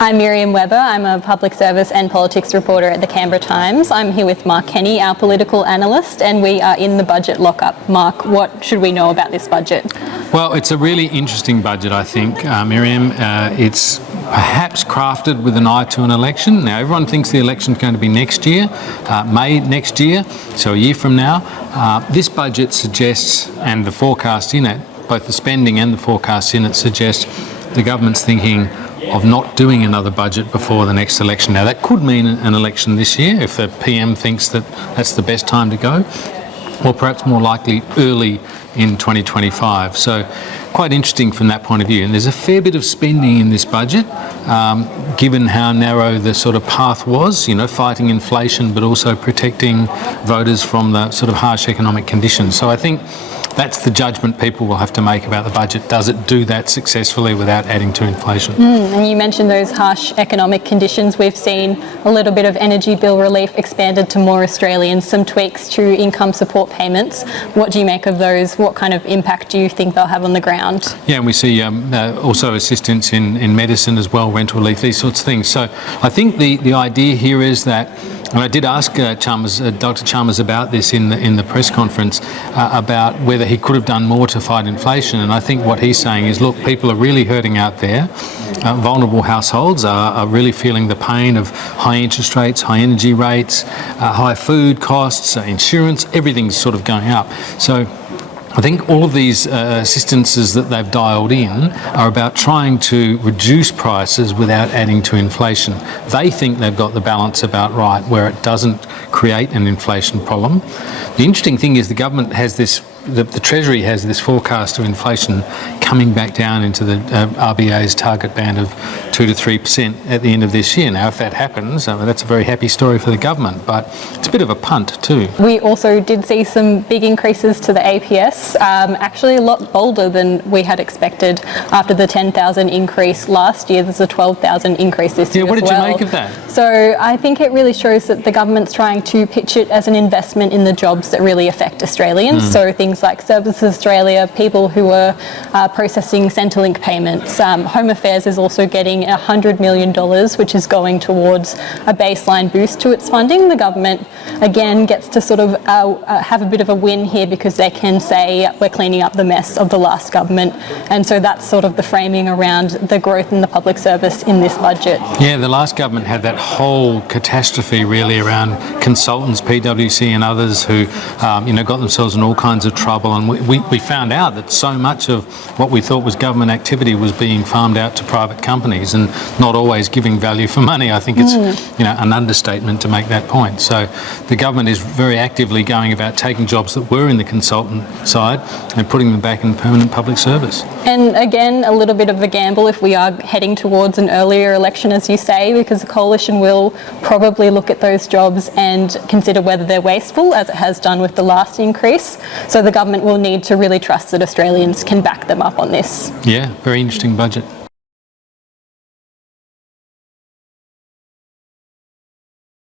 I'm Miriam Webber. I'm a public service and politics reporter at the Canberra Times. I'm here with Mark Kenny, our political analyst, and we are in the budget lockup. Mark, what should we know about this budget? Well, it's a really interesting budget, I think, Miriam. It's perhaps crafted with an eye to an election. Now, everyone thinks the election's going to be next year, May next year, so a year from now. This budget suggests, and the forecast in it, both the spending and the forecast in it suggest the government's thinking of not doing another budget before the next election. Now, that could mean an election this year if the PM thinks that that's the best time to go, or perhaps more likely early in 2025. So quite interesting from that point of view. And there's a fair bit of spending in this budget, given how narrow the sort of path was, fighting inflation, but also protecting voters from the sort of harsh economic conditions. So I think that's the judgment people will have to make about the budget. Does it do that successfully without adding to inflation? And you mentioned those harsh economic conditions. We've seen a little bit of energy bill relief expanded to more Australians, some tweaks to income support payments. What do you make of those? What kind of impact do you think they'll have on the ground? Yeah, and we see also assistance in medicine as well, rental relief, these sorts of things. So I think the idea here is that, and I did ask Dr. Chalmers about this in the press conference, about whether he could have done more to fight inflation. And I think what he's saying is, look, people are really hurting out there. Vulnerable households are really feeling the pain of high interest rates, high energy rates, high food costs, insurance, everything's sort of going up. So I think all of these assistances that they've dialed in are about trying to reduce prices without adding to inflation. They think they've got the balance about right, where it doesn't create an inflation problem. The interesting thing is the government has this, the Treasury has this forecast of inflation coming back down into the RBA's target band of 2 to 3% at the end of this year. Now, if that happens, that's a very happy story for the government, but it's a bit of a punt too. We also did see some big increases to the APS, actually a lot bolder than we had expected. After the 10,000 increase last year, there's a 12,000 increase this year. Yeah, what did you make of that? So I think it really shows that the government's trying to pitch it as an investment in the jobs that really affect Australians. So things like Services Australia, people who are processing Centrelink payments. Home Affairs is also getting $100 million, which is going towards a baseline boost to its funding. The government, again, gets to sort of have a bit of a win here because they can say we're cleaning up the mess of the last government. And so that's sort of the framing around the growth in the public service in this budget. Yeah, the last government had that whole catastrophe really around consultants, PwC and others who, got themselves in all kinds of trouble. And we found out that so much of what we thought was government activity was being farmed out to private companies and not always giving value for money. I think it's an understatement to make that point. So the government is very actively going about taking jobs that were in the consultant side and putting them back in permanent public service. And again, a little bit of a gamble if we are heading towards an earlier election, as you say, because the coalition will probably look at those jobs and consider whether they're wasteful, as it has done with the last increase. So the government will need to really trust that Australians can back them up on this. Yeah, very interesting budget.